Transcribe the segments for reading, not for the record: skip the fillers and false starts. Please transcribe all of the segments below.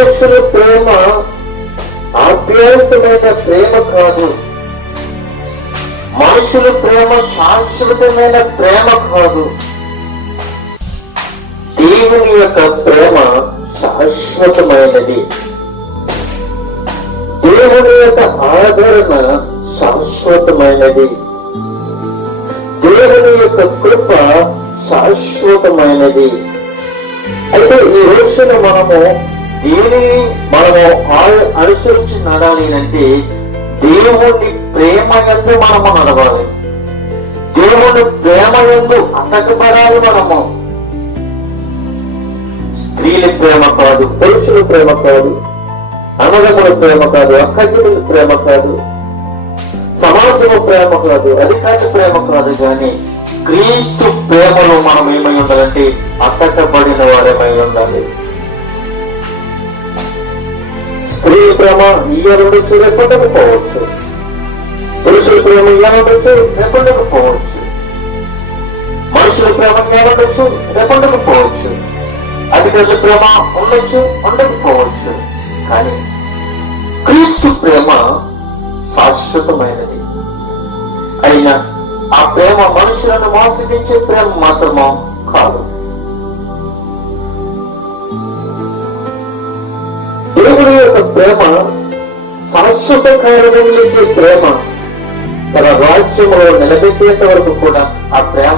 మనుషుల ప్రేమ ఆప్యాయతమైన ప్రేమ కాదు, మనుషుల ప్రేమ శాశ్వతమైన ప్రేమ కాదు. దేవుని యొక్క ప్రేమ శాశ్వతమైనది. దేవుని యొక్క ఆదరణ శాశ్వతమైనది. దేవుని యొక్క కృప శాశ్వతమైనది. అయితే ఈ రోజున దీనిని అనుసరించి నడాలి అంటే దేవుని ప్రేమ యందు మనము నడవాలి. దేవుని ప్రేమ యందు అతకబడాలి. స్త్రీల ప్రేమ కాదు, పురుషుల ప్రేమ కాదు, అన్నదమ్ముల ప్రేమ కాదు, అక్కజనుల ప్రేమ కాదు, సమాజము ప్రేమ కాదు, అధికారి ప్రేమ కాదు, కానీ క్రీస్తు ప్రేమలో మనం ఏమై ఉండాలంటే అతకబడిన వారేమై ఉండాలి. స్త్రీ ప్రేమ ఇయ్యనుండొచ్చు, లేకుండకపోవచ్చు. పురుషుల ప్రేమ ఇయ్యనుండొచ్చు, లేకుండకపోవచ్చు. మనుషుల ప్రేమ ఇయ్యనుండొచ్చు, లేకుండకపోవచ్చు. అధికారుల ప్రేమ ఉండొచ్చు, ఉండకపోవచ్చు. కానీ క్రీస్తు ప్రేమ శాశ్వతమైనది. అయినా ఆ ప్రేమ మనుషులను మోసగించే ప్రేమ మాత్రమో కాదు. దేవుడి యొక్క ప్రేమ శాశ్వత కార్యం చేసే ప్రేమ. తన రాజ్యంలో నిలబెట్టేంత వరకు కూడా ఆ ప్రేమ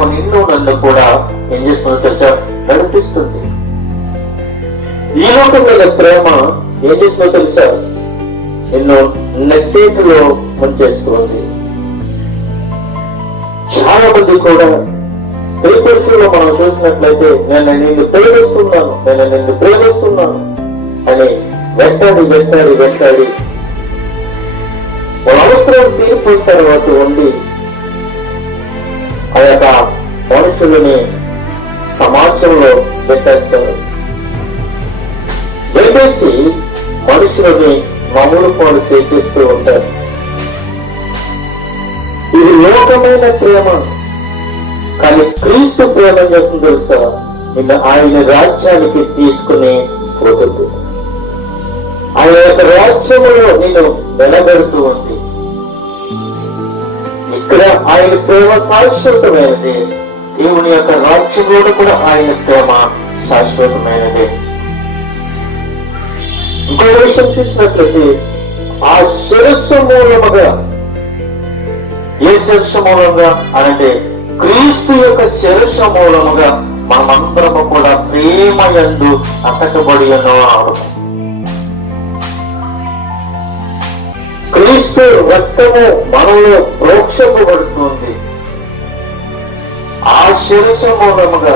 నన్ను కూడా ఏం చేస్తుందో తెలుసా, నడిపిస్తుంది. ఈ లోకం మీద ప్రేమ ఏం చేస్తుందో తెలుసా, నిన్ను నెట్టేటిలో ముంచేస్తుంది. చాలా మంది కూడా స్త్రీ పురుషుల్లో మనం చూసినట్లయితే నేను నిన్ను ప్రేమిస్తున్నాను అని వెంటాడి వాళ్ళ అవసరం తీరిపోయిన తర్వాత ఉండి ఆ యొక్క మనుషులని సమాజంలో పెట్టేస్తారు. పెట్టేసి మనుషులని మామూలు పాలు చేసేస్తూ ఉంటారు. ఇది లోకమైన ప్రేమ. కానీ క్రీస్తు ప్రేమ చేస్తుంది తెలుసా, నిన్ను ఆయన రాజ్యానికి తీసుకుని పోతుంది. ఆయన యొక్క రాజ్యంలో నేను నిలబెడుతూ ఉంది. ఇక్కడ ఆయన ప్రేమ శాశ్వతమైనది. దేవుని యొక్క రాజ్యంలో కూడా ఆయన ప్రేమ శాశ్వతమైనది. ఇంకో విషయం చూసినట్లయితే ఆ శిరస్సు మూలముగా, ఏ శిరస్సు మూలంగా అంటే క్రీస్తు యొక్క శిరస్సు మూలముగా మనమందరము కూడా ప్రేమ యందు అతకబడి ఉన్నాము. క్రీస్తు రక్తము మనలో ప్రోక్షింపబడుతుంది. ఆ శిరస్సు మూలముగా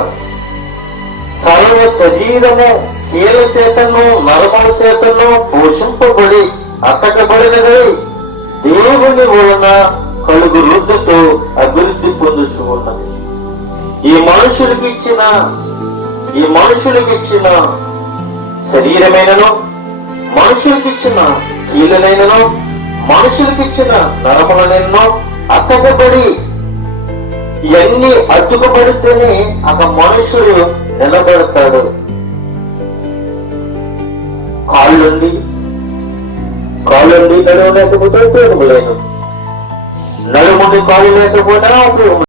సర్వ శరీరము కీల చేతను నరముల చేతను పోషింపబడి అతకబడినది దేవుని వలన కలుగు వృద్ధితో అభివృద్ధి పొందుతూ ఉన్నది. ఈ మనుషులకి ఇచ్చిన శరీరమైనను, మనుషులకి ఇచ్చిన కీలనైనను, మనుషులకి ఇచ్చిన నరములనైనను అతకబడి ఇవన్నీ అతుకబడితేనే ఒక మనుషుడు నిలబడతాడు. కాళ్ళుండి నడుము లేకపోతే ఉపయోగం లేదు, నడుముండి కాళ్ళు లేకపోయినా ఉపయోగం